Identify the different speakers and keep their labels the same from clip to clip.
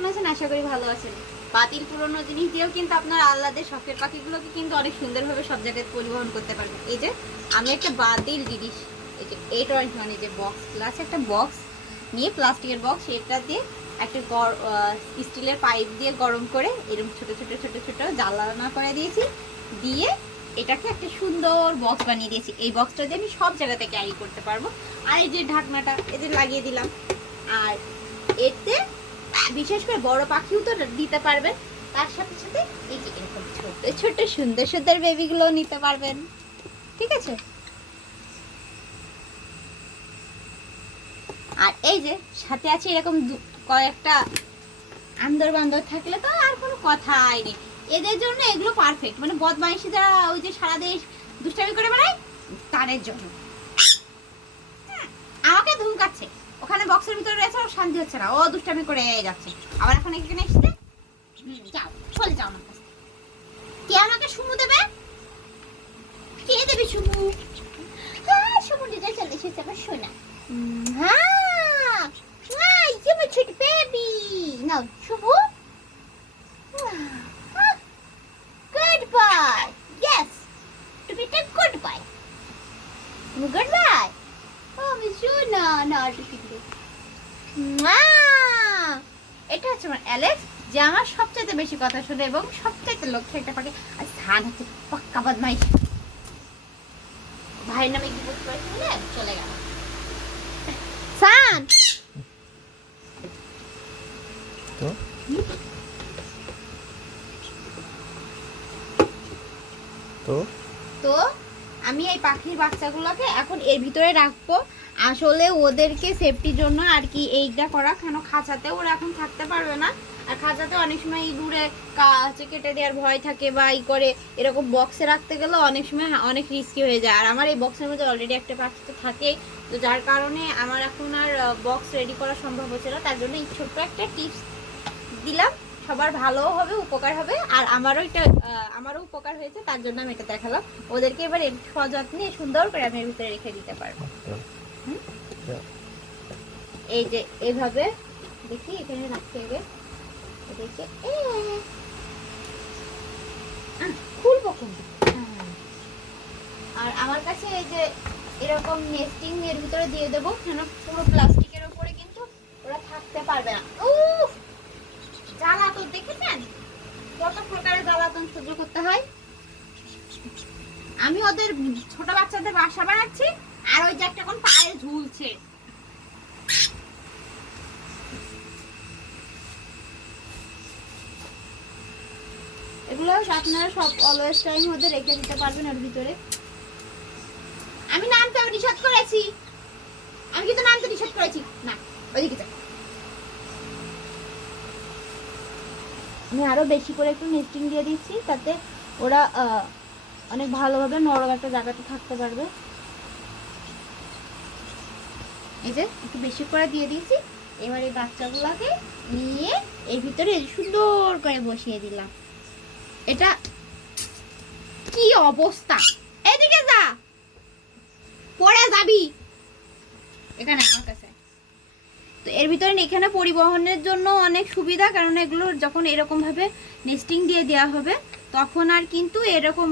Speaker 1: কেমন আছেন? আশা করি ভালো আছেন। বাতিল পুরনো জিনিস দিয়েও কিন্তু আপনার আল্লাদের শখের পাখিগুলোকে কিন্তু অনেক সুন্দরভাবে সব জায়গায় পরিবহন করতে পারবেন এই যে, আমি একটা বাতিল জিনিস, এই যে ওয়ান ওয়ান এই যে বক্স প্লাস একটা বক্স নিয়ে প্লাস্টিকের বক্স এটা দিয়ে একটা স্টিলের পাইপ দিয়ে গরম করে এরকম ছোট ছোট ছোট ছোট জ্বালানা করে দিয়েছি। দিয়ে এটাকে একটা সুন্দর বক্স বানিয়ে দিয়েছি। এই বক্সটা দিয়ে আমি সব জায়গাতে ক্যারি করতে পারব। আর এই যে ঢাকনাটা এতে লাগিয়ে দিলাম। আর এতে বিশেষ করে বড় পাখিও তো দিতে পারবেন। তার সাথে সাথে এই যে এরকম ছোট ছোট, সুন্দর সুন্দর বেবিগুলো নিতে পারবেন। ঠিক আছে? আর এই যে সাথে আছে এরকম কয়েকটা আন্দর বান্দর থাকলে তো আর কোনো কথাই নেই। এদের জন্য এগুলো পারফেক্ট মানে বদমাইশি যারা ওই যে সারা দেশ দুষ্টামি করে বেড়ায়, তাদের জন্য। আমাকে ধুমকাচ্ছে। ওখানে বক্সের ভিতরে রয়েছে, ওর শান্তি হচ্ছে না। ও দুষ্টামি করে যাচ্ছে। আবার এখন এখানে এসছে? যাও, চলে যাও আমার কাছ। কে আমাকে সুমু দেবে? কে দেবে সুমু? হ্যাঁ সুমু দিতে চলে এসেছে আমার সোনা হ্যাঁ হ্যাঁ এই যে আমার ছোট baby now Shubhu goodbye yes তুমি একটা গুড বাই গুড বাই ও না এটা হচ্ছে আমার অ্যালেক্স যে আমার সবচাইতে বেশি কথা শোনে এবং সবচাইতে লক্ষ্যে একটা পাখি। আর সান হচ্ছে পাক্কা বদমাইশ। ভাইয়ের নামে কি বুঝতে পারছি চলে গেল। সান!
Speaker 2: তো? তো?
Speaker 1: তো? আমি এই পাখির বাচ্চাগুলোকে এখন এর ভিতরে রাখব। আসলে ওদেরকে সেফটির জন্য আর কি এইটা করা, কেন খাঁচাতে ওরা এখন থাকতে পারবে না। আর খাঁচাতে অনেক সময় ইঁদুরে কাছে কেটে দেওয়ার ভয় থাকে বা ই করে, এরকম বক্সে রাখতে গেলে অনেক সময় অনেক রিস্কি হয়ে যায়। আর আমার এই বক্সের মধ্যে অলরেডি একটা পাখি তো থাকেই। তো যার কারণে আমার এখন আর বক্স রেডি করা সম্ভব হচ্ছে না। তার জন্য এই ছোট্ট একটা টিপস দিলাম। সবার ভালো হবে, উপকার হবে। আর আমারও এটা আমারও উপকার হয়েছে, তার জন্য আমি এটা দেখালাম। ওদেরকে এবার সযত্নে সুন্দর করে আমি এর ভিতরে রেখে দিতে পারব। এই যে, এভাবে, দেখি, এখানে রাখতে হবে খুলবো হ্যাঁ। আর আমার কাছে এই যে, এরকম নেস্টিং এর ভিতরে দিয়ে দেবো কেন পুরো প্লাস্টিকের উপরে কিন্তু ওরা থাকতে পারবে না উফ জ্বালাতন দেখেছেন কত প্রকারের জ্বালাতন সহ্য করতে হয় আমি ওদের ছোট বাচ্চাদের বাসা বানাচ্ছি আর ওই যে একটা কোন পায়ে ঝুলছে। এগুলো আপনারা সব অলওয়েজ টাইম মধ্যে রেখে দিতে পারবেন ওর ভিতরে। আমি নামতে আমি নিষেধ করেছি। আমি কিন্তু নামতে নিষেধ করেছি। না ওইদিকে যা আমি আরও বেশি করে একটু নেস্টিং দিয়ে দিচ্ছি তাতে ওরা আহ, অনেক ভালোভাবে নরম একটা জায়গাতে থাকতে পারবে। এই যে একটু বেশি করে দিয়ে দিয়েছি। এবার এই বাচ্চাগুলোকে নিয়ে এর ভিতরে সুন্দর করে বসিয়ে দিলাম। এটা কি অবস্থা? এদিকে যা! পড়ে যাবি! এখানে আমার কাছে। তো এর ভিতরে এখানে পরিবহনের জন্য অনেক সুবিধা, কারণ এগুলো যখন এরকমভাবে নেস্টিং দিয়ে দেওয়া হবে তখন আর কিন্তু এরকম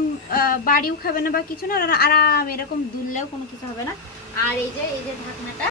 Speaker 1: বাড়িও খাবে না বা কিছু না আরাম এরকম দুললেও কোনো কিছু হবে না। আর এই যে এই যে ঢাকনাটা